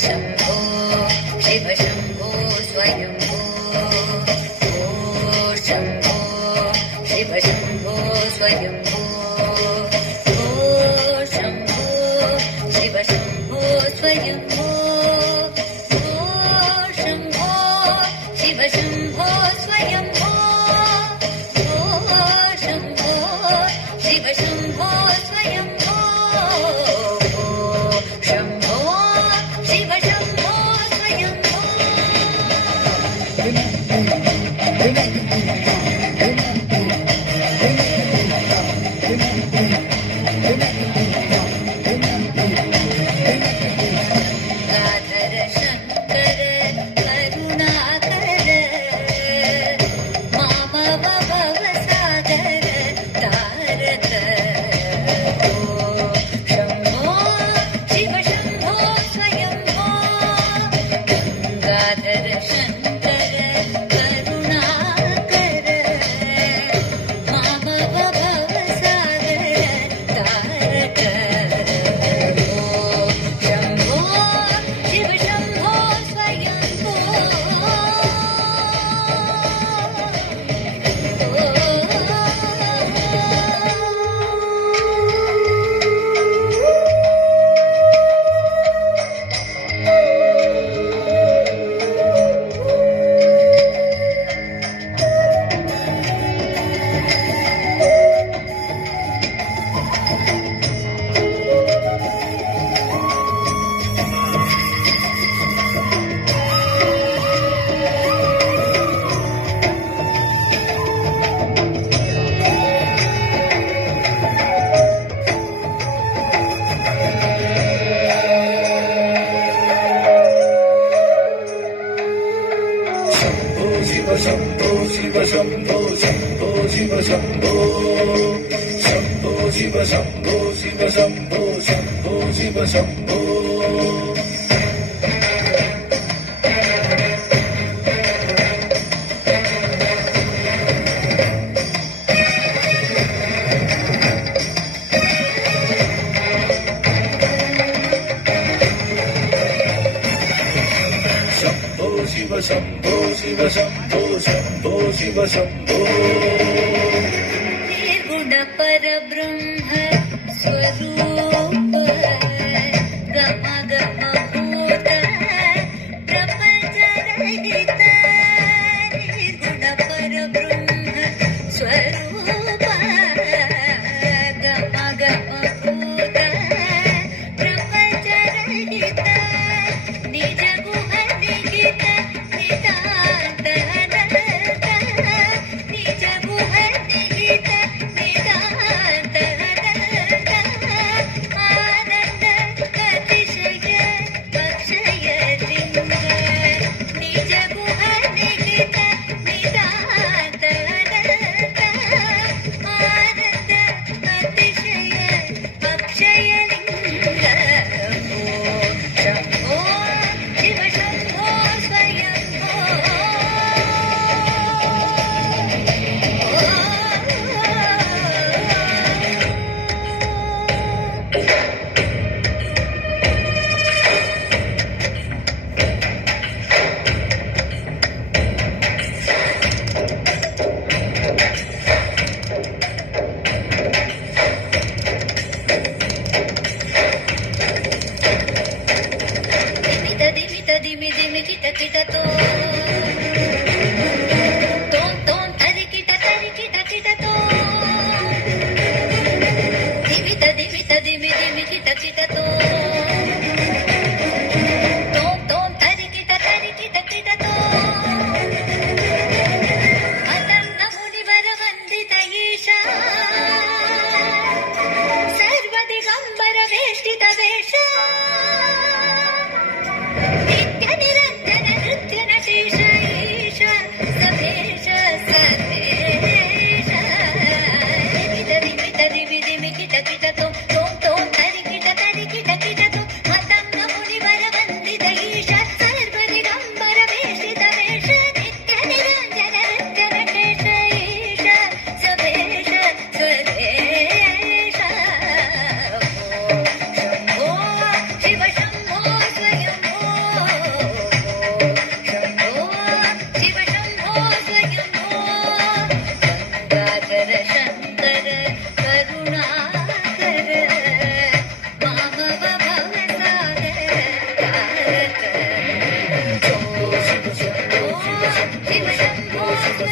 शम्भो शिव शम्भो स्वयम्भो ओ शम्भो शिव शम्भो स्वयम्भो ओ शम्भो शिव शम्भो स्वयम्भो ओ शम्भो शिव शम्भो स्वयम्भो ओ शम्भो शिव शम्भो स्वयम्भो शम्भो शिव शम्भो स्वयम्भो गाधर शङ्कर करुणाकर मामव भवसागर तारक ओ शम्भो शिव शम्भो स्वयम्भो गङ्गाधर शङ्कर करुणाकर मामव भवसागर तारक ओ शम्भो शिव शम्भो स्वयम्भो शम्भो शिव शम्भो शम्भो शिव शम्भो शम्भो शिव शम्भो शिव शम्भो शम्भो शिव शम्भो शिव शम्भो शिव शम्भो शम्भो शिव शम्भो निर्गुण परब्रह्म स्वरूप गम गम भूत प्रपंच रहित निर्गुण परब्रह्म स्वरूप गम गम भूत प्रपंच रहित निज गुह निहित नितांत अनंत निज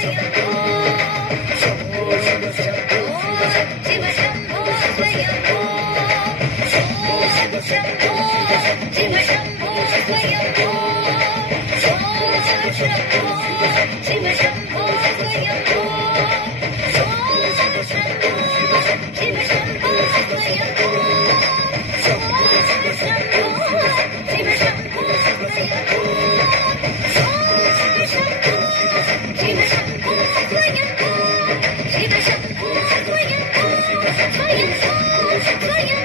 स्वयंभो शम्भो शिव शम्भो शिव शम्भो स्वयंभो शम्भो शिव शम्भो शिव शम्भो स्वयंभो शम्भो शिव शम्भो शिव शम्भो स्वयंभो शम्भो शिव शम्भो शिव शम्भो स्वयंभो शम्भो शिव शम्भो शिव शम्भो स्वयंभो शिव शम्भो स्वयंभो शिव शम्भो स्वयंभो स्वयंभो स्वयंभो